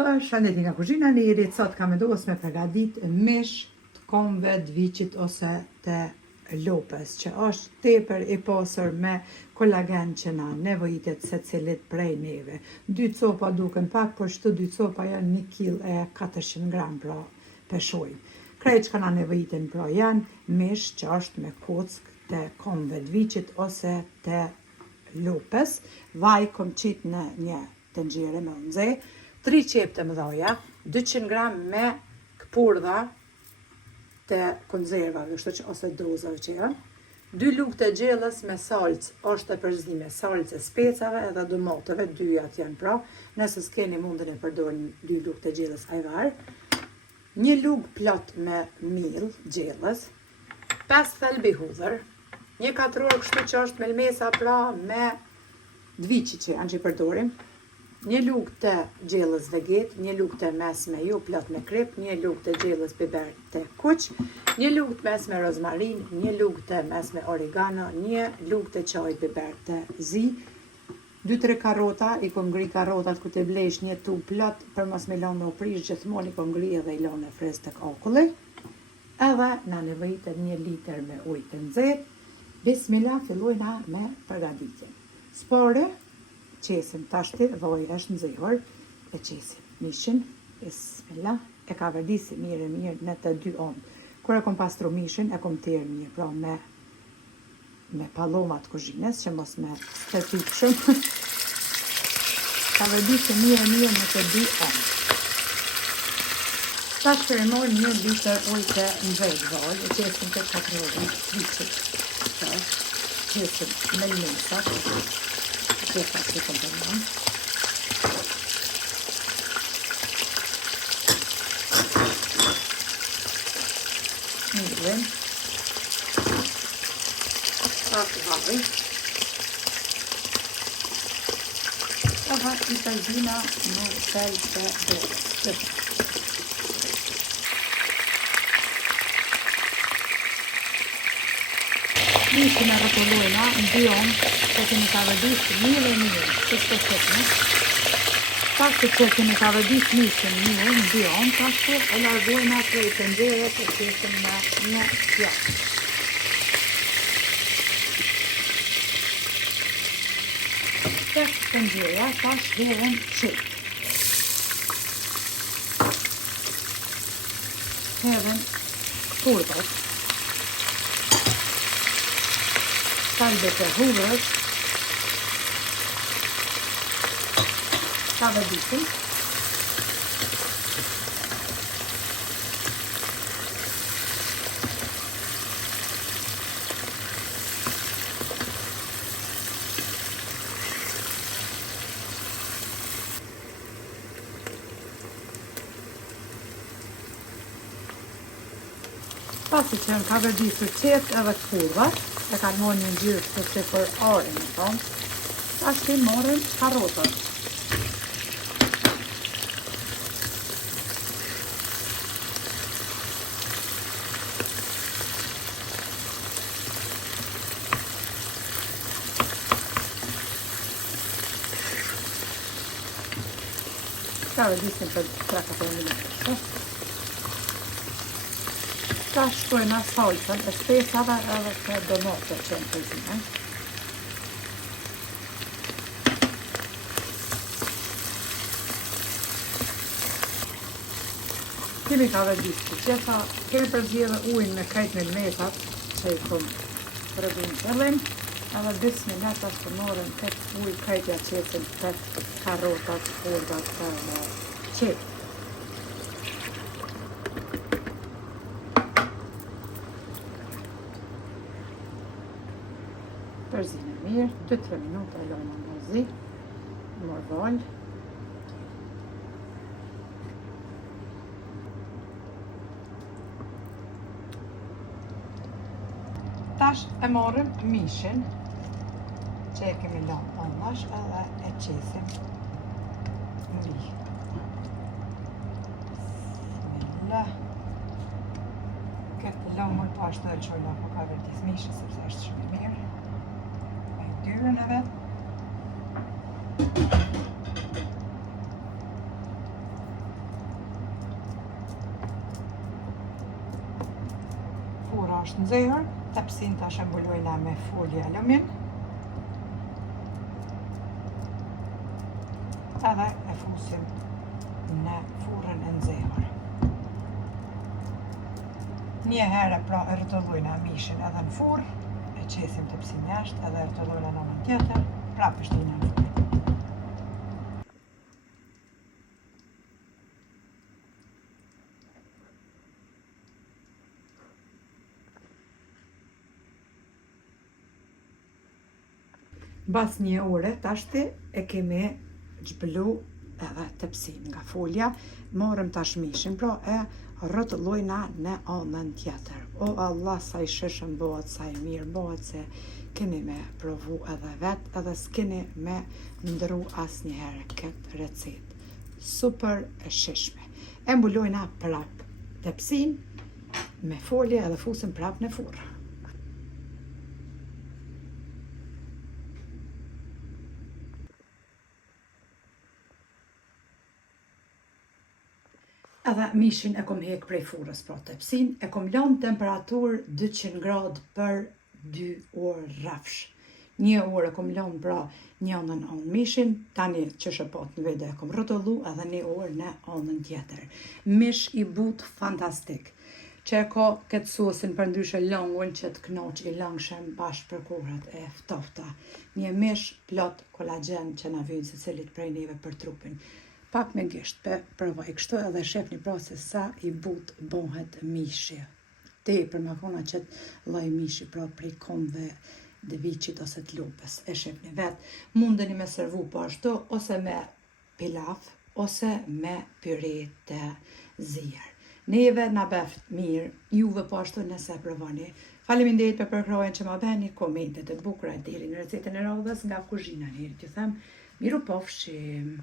Shëndet nga kuzhina Liri, sot kam vendosur me përgatit mish të komëve të viçit ose të lopës, që është tepër i pasur me kolagen që na nevojitet secilit prej neve. 2 copa duken pak, por çdo 2 copa janë 1 kg e 400 gram pra peshoj. Krejt që na nevojiten pra janë mish që është me kock të komëve të viçit ose të lopës. Vaj kom qit në një tenxhere me unze, 3 qep të mëdhoja, 200 gram me këpurdha të konzervave, ose dozave që janë, 2 lugë të gjellës me salcë, është e përzime, salcë e specave edhe domateve, 2 atë janë pra, nëse s'keni mundën e përdorni 2 lugë të gjellës ajvar, 1 lugë plot me miell gjellës, 5 thelbi hudhër, 1 katror kështu që është me lmesa pra me dviçi që janë që i përdorim, 1 lugë të gjellës veget, 1 lugë të mesme jo plot me krip, 1 lugë të gjellës biber të kuq, 1 lugë të mesme rozmarin, 1 lugë të mesme oregano, 1 lugë të qaj biber të zi, 2-3 karota, i kom ngri karotat ku të blesh 1 tub plot, për mos me lanë me u prish gjithmonë i kom ngri edhe i lanë e frez të akulli, edhe na nevojitet 1 litër me ujë të nxehtë. Bismillah, fillojna me përgatitjen. Spore, qesim tashti, vaj është nxehur, e qesim mishin, bismillah, e ka verdisi mirë në të 2 onë. Kur e kom pastru mishin, e kom terë mirë, pra me pallomat kuzhinës, që mos me stërpit shumë. Ka verdisi mirë në të 2 onë. Tash për e mojnë 1 litër ujë të nxehtë vaj, e qesim të 4 orë, qesim me lmesa, qesa që kom përmanë. Mirën, atë vaj, edhe i përzina në sel të dorës. Mishin e rrotullojna në 2 onë, që kemi ka vërdis mirë, që s'po qëtënë. Pashtu që kemi ka vërdis mishin mirë në 2 onë, pashtu e largojna prej tenxhere që qesim në një pjatë. Tek tenxheja tash hedhem qep. Hedhem këpurdhat. Thelbet e hudhërës, ka vërdisin, pasi që në ka vërdisur qep edhe këpurdhat, e kanë morë një ngjyrë kështu që për arin e tonë. Tash i morëm karotën. Ka vërdisin për 3-4 minutë. Ta shkojna salcën e specave edhe të domate që në përzime. Kemi ka vërdis të qesa, kemi përzjedhe ujnë me krejt me lmesat, që i kom përëvim qëllim, edhe bismillah tash të morën këtë ujë krejtja qesin këtë karotat, këpurdhat edhe qep. Përzine mirë, 2-3 minuta e lojnë në zi, mor val. Tash e morëm mishin, që e kemi lojnë anash edhe e qesim mbi. Bismillah. Këtë lojnë pashtë dhe qojnë po ka vërtis mishin, sepse është shumë mirë. Dyrën e vetë. Fura është nxehur, tepsin tash e mbulojna me folje alumin. Edhe e fusim në furrën e nxehur. Një herë pra e rrotullojna mishin edhe në furrë, e qesim tepsin jashtë edhe e rrotullojna në anën tjetër, prapë e shtina në furrë. Bas një ore tashti e kemi zhblu edhe tepsin nga folja, morëm tash mishin, pra e rrotullojna në anën tjetër. O Allah, sa i shishëm bëhet, sa i mirë bëhet, se keni me provu edhe vetë, edhe s'keni me ndru asnjëherë këtë recetë. Super e shishme. E mbulojna prap tepsin me folje edhe fusim prap në furrë. Edhe mishin e kom hek prej furrës, pra tepsin, e kom lënë temperaturë 200 gradë për 2 orë rrafsh. Një orë e kom lënë pra një anën mishin, tani që shëpat në vede e kom rrotullu edhe një orë në anën tjetër. Mish i but fantastik, që e ka këtë sosin për ndryshe langun që të knoq i langshëm bashkë për kohrat e ftofta. Një mish plot kolagen që na vjen secilit prej neve për trupin. Pak me gisht, provoj kështu edhe shefni pra se sa i but bëhet mishi. Tepër ma kona qëtë lloj mishi pra prej komve dëviçit ose të lopës. E shefni vetë, mundeni me servu po ashtu, ose me pilaf, ose me pyre të zier. Neve na beft mirë, juve po ashtu nëse provoni. Faleminderit për përkrojen që ma beni, komentet e bukura e deri në recetën e radhës nga kuzhina. Herë t'ju them, miru pofshim.